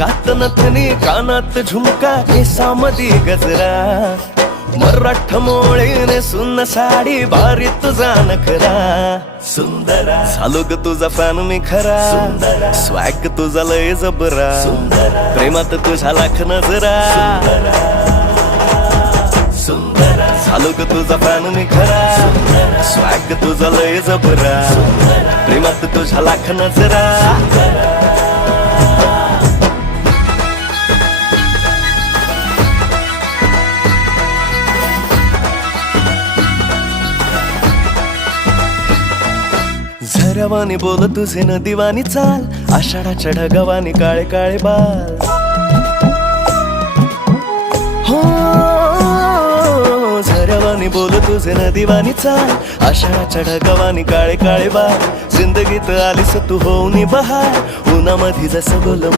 नाकात नथनी कानात झुमका केसामधी गजरा मराठ मोळीने सुन्न साडी भारी तुझा नखरा सुंदरा झालो ग तुझा फॅन मी खरा स्वॅग तुझा लय जबरा प्रेमात तुझ्या लाख नजरा झालो ग तुझा फॅन मी खरा स्वॅग तुझा लय जबरा प्रेमात तुझ्या लाख नजरा झरवानी बोल तुझे नदीवानी चाल आषाढाच्या ढगावानी काळे काळे बाल हो झरवानी बोल तुझे नदीवानी चाल आषाढाच्या ढगावानी काळे काळे बाल जिंदगीत आलीस तू होऊन बहार उन्हामध्ये जसं बोल